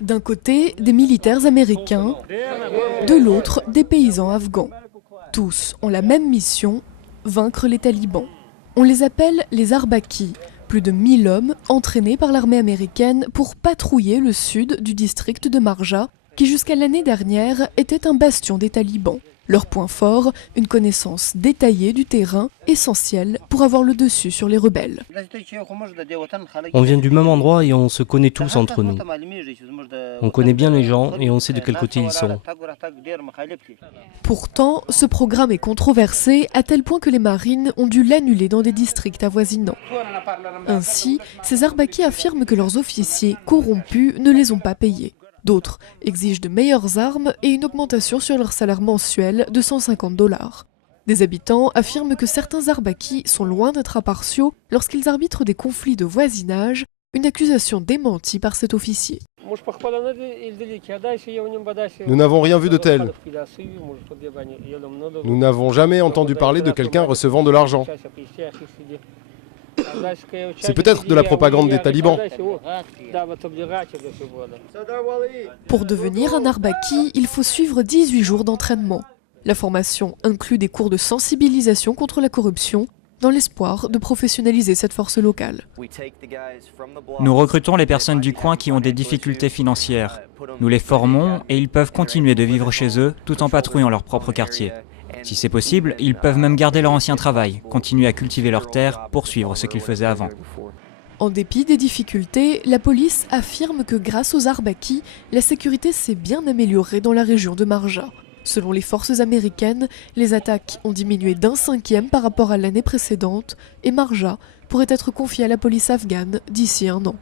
D'un côté, des militaires américains, de l'autre, des paysans afghans. Tous ont la même mission, vaincre les talibans. On les appelle les Arbaki, plus de 1000 hommes entraînés par l'armée américaine pour patrouiller le sud du district de Marja, qui jusqu'à l'année dernière était un bastion des talibans. Leur point fort, une connaissance détaillée du terrain, essentielle pour avoir le dessus sur les rebelles. On vient du même endroit et on se connaît tous entre nous. On connaît bien les gens et on sait de quel côté ils sont. Pourtant, ce programme est controversé à tel point que les marines ont dû l'annuler dans des districts avoisinants. Ainsi, ces Arbaki affirment que leurs officiers corrompus ne les ont pas payés. D'autres exigent de meilleures armes et une augmentation sur leur salaire mensuel de 150 $. Des habitants affirment que certains Arbaki sont loin d'être impartiaux lorsqu'ils arbitrent des conflits de voisinage, une accusation démentie par cet officier. Nous n'avons rien vu de tel. Nous n'avons jamais entendu parler de quelqu'un recevant de l'argent. C'est peut-être de la propagande des talibans. Pour devenir un Arbaki, il faut suivre 18 jours d'entraînement. La formation inclut des cours de sensibilisation contre la corruption, dans l'espoir de professionnaliser cette force locale. Nous recrutons les personnes du coin qui ont des difficultés financières. Nous les formons et ils peuvent continuer de vivre chez eux tout en patrouillant leur propre quartier. Si c'est possible, ils peuvent même garder leur ancien travail, continuer à cultiver leurs terres, poursuivre ce qu'ils faisaient avant. En dépit des difficultés, la police affirme que grâce aux Arbaki, la sécurité s'est bien améliorée dans la région de Marja. Selon les forces américaines, les attaques ont diminué d'1/5 par rapport à l'année précédente et Marja pourrait être confiée à la police afghane d'ici un an.